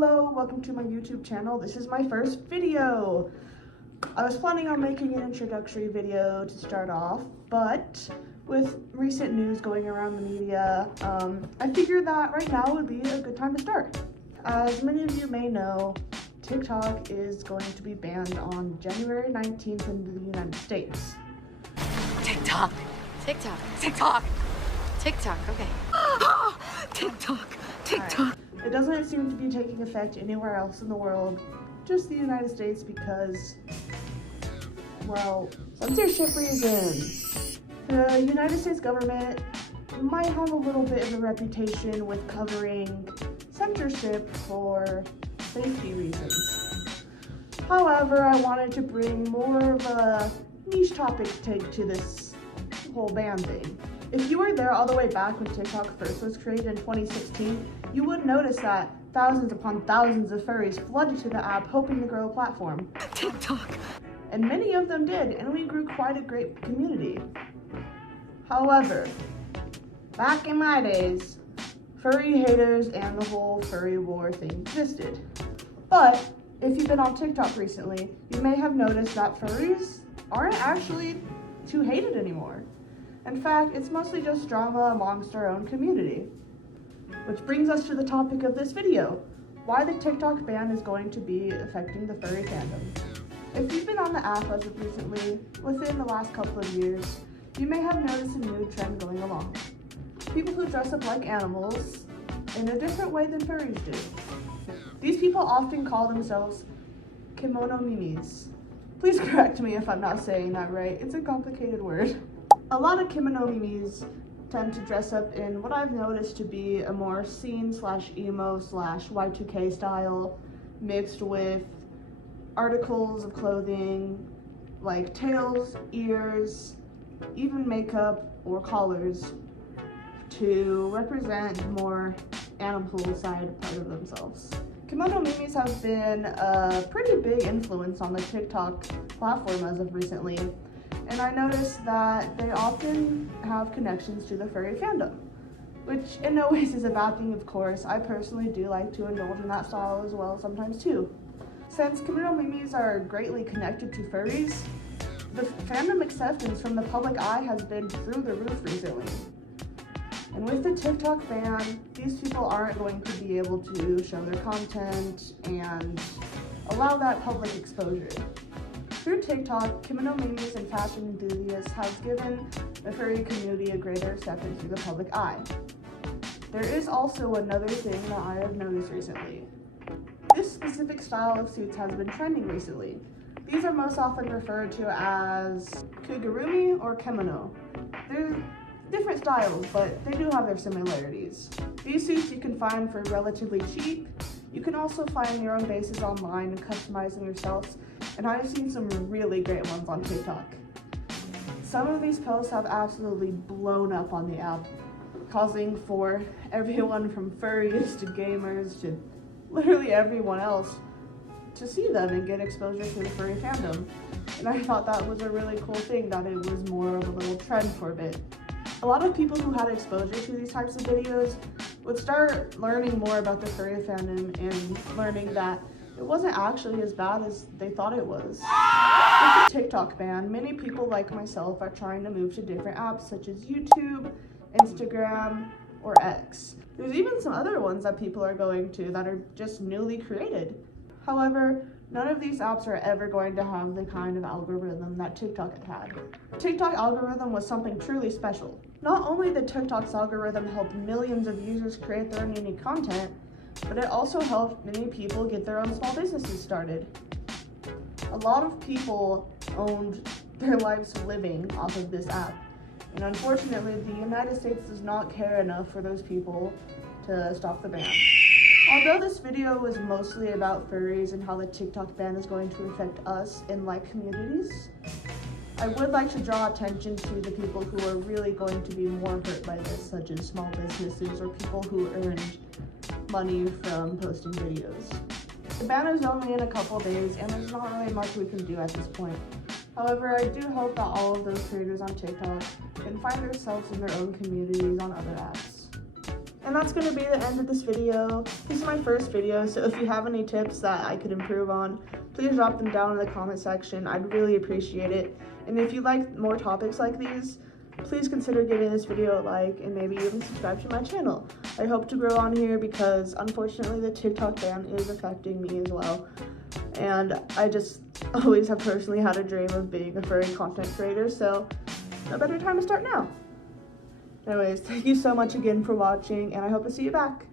Hello, welcome to my YouTube channel. This is my first video. I was planning on making an introductory video to start off, but with recent news going around the media, I figured that right now would be a good time to start. As many of you may know, TikTok is going to be banned on January 19th in the United States. TikTok, okay. TikTok. It doesn't seem to be taking effect anywhere else in the world, just the United States because, well, censorship reasons. The United States government might have a little bit of a reputation with covering censorship for safety reasons. However, I wanted to bring more of a niche topic take to this whole ban thing. If you were there all the way back when TikTok first was created in 2016, you would notice that thousands upon thousands of furries flooded to the app hoping to grow a platform. TikTok. And many of them did, and we grew quite a great community. However, back in my days, furry haters and the whole furry war thing existed. But if you've been on TikTok recently, you may have noticed that furries aren't actually too hated anymore. In fact, it's mostly just drama amongst our own community. Which brings us to the topic of this video, why the TikTok ban is going to be affecting the furry fandom. If you've been on the app as of recently, within the last couple of years, you may have noticed a new trend going along. People who dress up like animals in a different way than furries do. These people often call themselves kimono mimis. Please correct me if I'm not saying that right, it's a complicated word. A lot of kimono mimis tend to dress up in what I've noticed to be a more scene/emo/Y2K style, mixed with articles of clothing like tails, ears, even makeup or collars to represent more animal side part of themselves. Kimono mimis have been a pretty big influence on the TikTok platform as of recently. And I noticed that they often have connections to the furry fandom, which in no ways is a bad thing, of course. I personally do like to indulge in that style as well sometimes too. Since kimono mimis are greatly connected to furries, the fandom acceptance from the public eye has been through the roof recently. And with the TikTok ban, these people aren't going to be able to show their content and allow that public exposure. Through TikTok, kimono mimis and fashion enthusiasts have given the furry community a greater acceptance through the public eye. There is also another thing that I have noticed recently. This specific style of suits has been trending recently. These are most often referred to as kugurumi or kimono. They're different styles, but they do have their similarities. These suits you can find for relatively cheap. You can also find your own bases online and customize them yourselves, and I've seen some really great ones on TikTok. Some of these posts have absolutely blown up on the app, causing for everyone from furries to gamers to literally everyone else to see them and get exposure to the furry fandom. And I thought that was a really cool thing, that it was more of a little trend for a bit. A lot of people who had exposure to these types of videos would start learning more about the furry fandom and learning that it wasn't actually as bad as they thought it was. With the TikTok ban, many people like myself are trying to move to different apps such as YouTube, Instagram, or X. There's even some other ones that people are going to that are just newly created. However, none of these apps are ever going to have the kind of algorithm that TikTok had. TikTok algorithm was something truly special. Not only did TikTok's algorithm help millions of users create their own unique content, but it also helped many people get their own small businesses started. A lot of people owned their lives living off of this app, and unfortunately, the United States does not care enough for those people to stop the ban. Although this video was mostly about furries and how the TikTok ban is going to affect us in like communities, I would like to draw attention to the people who are really going to be more hurt by this, such as small businesses or people who earned money from posting videos. The ban is only in a couple days and there's not really much we can do at this point. However, I do hope that all of those creators on TikTok can find themselves in their own communities on other apps. And that's going to be the end of this video. This is my first video, so if you have any tips that I could improve on, please drop them down in the comment section. I'd really appreciate it. And if you like more topics like these, please consider giving this video a like and maybe even subscribe to my channel. I hope to grow on here because unfortunately the TikTok ban is affecting me as well. And I just always have personally had a dream of being a furry content creator, so no better time to start now. Anyways, thank you so much again for watching, and I hope to see you back.